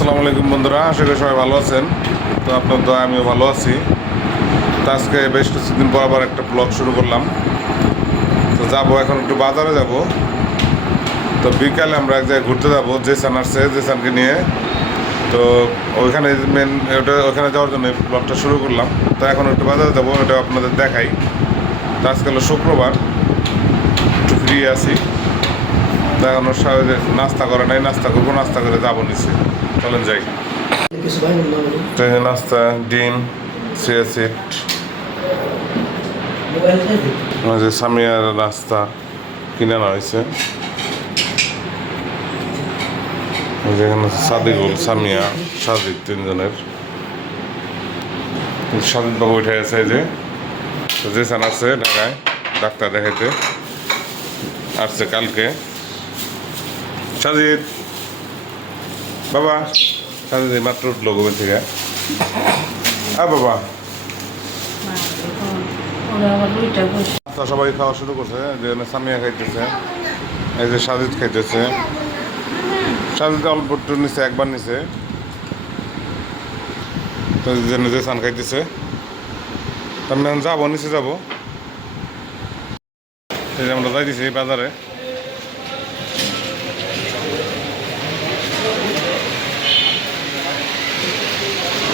আসসালামু আলাইকুম বন্ধুরা, আশা করি সবাই ভালো আছেন। তো আপনার দয়া, আমিও ভালো আছি। তো আজকে বেশ কিছুদিন পর আবার একটা ব্লগ শুরু করলাম। তো যাব এখন একটু বাজারে যাব। তো বিকালে আমরা এক জায়গায় ঘুরতে যাব, জেসান আসছে, জেসানকে নিয়ে। তো ওইখানে মেন ওটা ওখানে যাওয়ার জন্য ব্লগটা শুরু করলাম। তো এখন একটু বাজারে যাব ওটা আপনাদের দেখাই। তো আজকে হলো শুক্রবার, একটু ফ্রি আছি। ওর সাথে নাস্তা করে নাই, নাস্তা করব, নাস্তা করে যাব নিচে। চলেন যাই। যে নাস্তা, ডিম সিয়াসিট যে সামিয়ার নাস্তা কিনে আনা হয়েছে। ওই যে এখানে সাদিকুল, সামিয়া সাদিক তিনজনের। সাদিক বাবু উঠে আছে যে। জেসান আছে ঢাকায়, ডাক্তার দেখাইতে। আসছে কালকে। সাজিদ বাবা এই মাত্র উঠল ঘুমের থেকে। আ, বাবা। তো সবাই খাওয়া শুরু করছে, যে সামিয়া খাইতেছে, এই যে সাজিদ খাইতেছে। সাজিদ অল্প একটু নিচে একবার নিচে যে নিজে সান খাইতেছে। তো আমি এখন যাব, নিচে যাব। এই যে আমরা যাইতেছি বাজারে।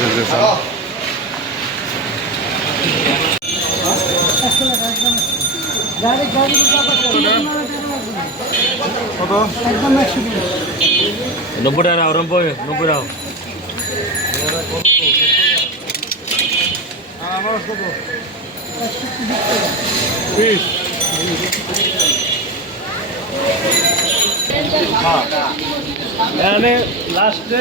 সান- কত? নব্বই টাকা রাও নব্বই নব্বই রাও এখানে লাস্টে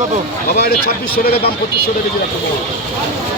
দাদা ভাই ওটা ছাব্বিশশো টাকা দাম পঁচিশশো টাকা রাখতে পারব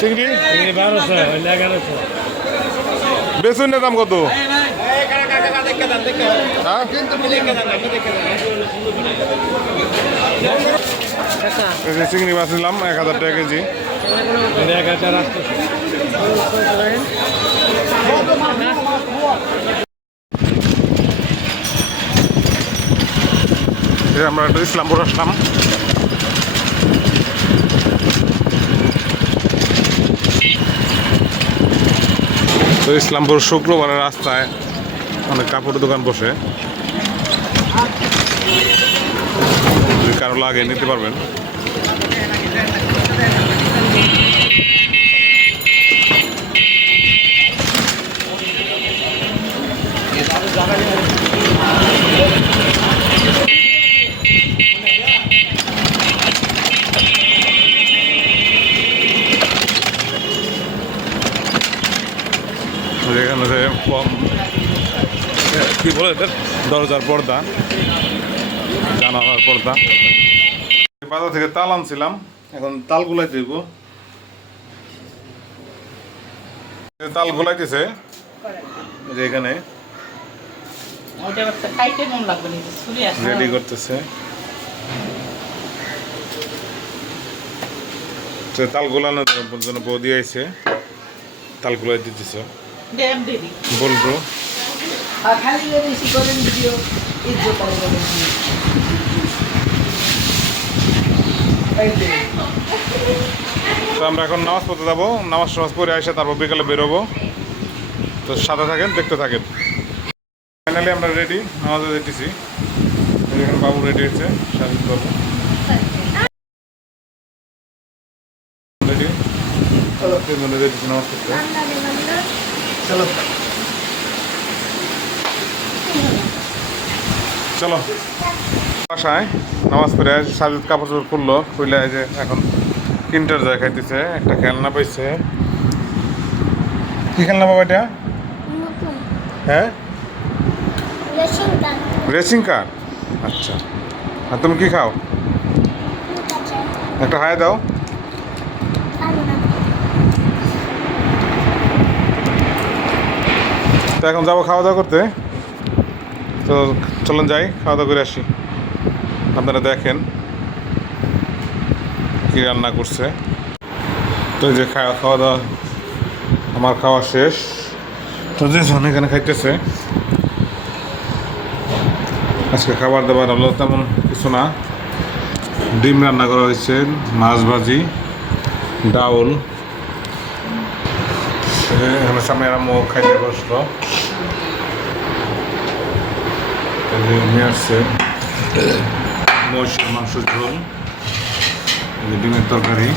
চিংড়ি? বারোশো এগারোশো। বেসুন দাম কত? হ্যাঁ? চিংড়ি মাছ নিলাম এক হাজার টাকা কেজি। এক হাজার আমরা একটু ইসলামপুর আসলাম। তো ইসলামপুর শুক্রবারের রাস্তায় অনেক কাপড়ের দোকান বসে। কারও লাগে নিতে পারবেন। দরজার পর্দা জানালার পর্দা। বাজার থেকে তাল আনছিলাম এখন তাল গুলাই দিব। তাল গুলাইতেছে যে এখানে। মন রেডি করতেছে তাল গোলানোর জন্য বৌদি আইছে তাল গুলাই দিতেছে। বলব। আর খালি বেশি করেন ভিডিও ইজ্জত করে করেন তো আমরা এখন নামাজ পড়তে যাব নামাজ টামাজ পরে আসে তারপর বিকালে বেরোবো। তো সাথে থাকেন দেখতে থাকেন। ফাইনালি আমরা রেডি নামাজে যেতেছি এই দেখেন বাবু রেডি হয়েছে স্বাধীন বাবু রেডি নামাজ পড়তে। চলো। চলো। বাসায় নামাজ পড়ে সাজিদ কাপড় চোপড় খুললো খুলে যে এখন কিন্টার যায় খাইতেছে একটা খেলনা পাইছে। কি খেলনা বাবা এটা? হ্যাঁ? রেসিং কার আচ্ছা। আর তুমি কি খাও? একটা হাই দাও। তো এখন যাব খাওয়া দাওয়া করতে? তো চলুন যাই, খাওয়া দাওয়া করে আসি। আপনারা দেখেন কি রান্না করছে। তো যে খাওয়া খাওয়া দাওয়া, আমার খাওয়া শেষ। তো যে এখানে খাইতেছে, আজকে খাবার দাবার হলো তেমন কিছু না। ডিম রান্না করা হয়েছে, মাছ ভাজি, ডাউল। এখানে সামনে আম্মু খাইতে বসল এই যে নিয়ে আসছে মহিষের মাংস ঝোল ডিমের তরকারি,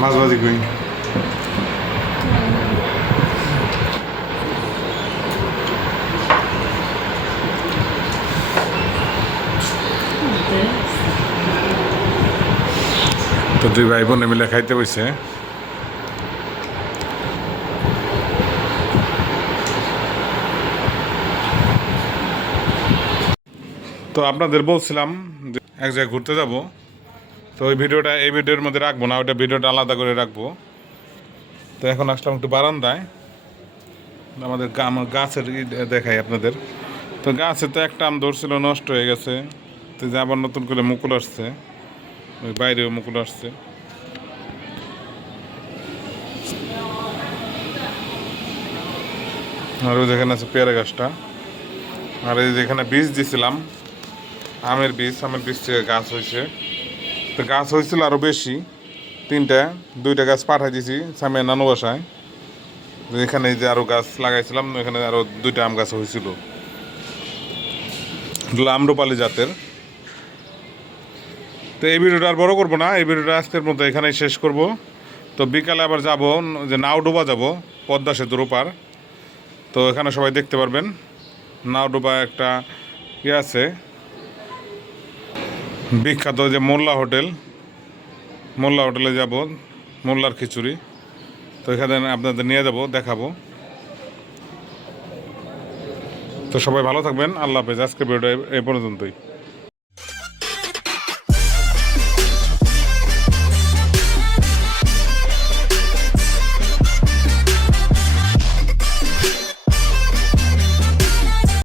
মাছ ভাজি কই তো দুই ভাই বোনে মিলে খাইতে বসে। তো আপনাদের বলছিলাম যে এক জায়গায় ঘুরতে যাব। তো ওই ভিডিওটা, এই ভিডিওর মধ্যে রাখব না, ওইটা ভিডিওটা আলাদা করে রাখব। তো এখন আসলাম একটু বারান্দায়। আমাদের আমার গাছের দেখাই আপনাদের। তো গাছে তো একটা আম ধরছিল, নষ্ট হয়ে গেছে। তো যে আবার নতুন করে মুকুল আসছে। ওই বাইরেও মুকুল আসছে। আর ওই যেখানে আছে পেয়ারা গাছটা। আর এই যেখানে বীজ দিছিলাম আমের বীজ আমের বীজ থেকে গাছ হয়েছে। তো গাছ হয়েছিল আরও বেশি, তিনটা, দুইটা গাছ পাঠাই দিয়েছি সামনে নানু বাসায়। এখানে যে আরও গাছ লাগাইছিলাম, এখানে আরও দুইটা আম গাছ হয়েছিল। এগুলো আম্রপালি জাতের। তো এই ভিডিওটা আর বড় করব না, এই ভিডিওটা আজকের মতো এখানেই শেষ করব। তো বিকালে আবার যাব, যে নাওডোবা যাব, পদ্মা সেতুর ওপার। তো এখানে সবাই দেখতে পারবেন, নাও ডোবা একটা ইয়ে আছে। বিখ্যাত যে মোল্লা হোটেল। মোল্লা হোটেলে যাব, মোল্লার খিচুড়ি। তো এখানে আপনাদের নিয়ে যাব, দেখাবো। তো সবাই ভালো থাকবেন, আল্লাহ হাফেজ। আজকে ভিডিও এ পর্যন্তই।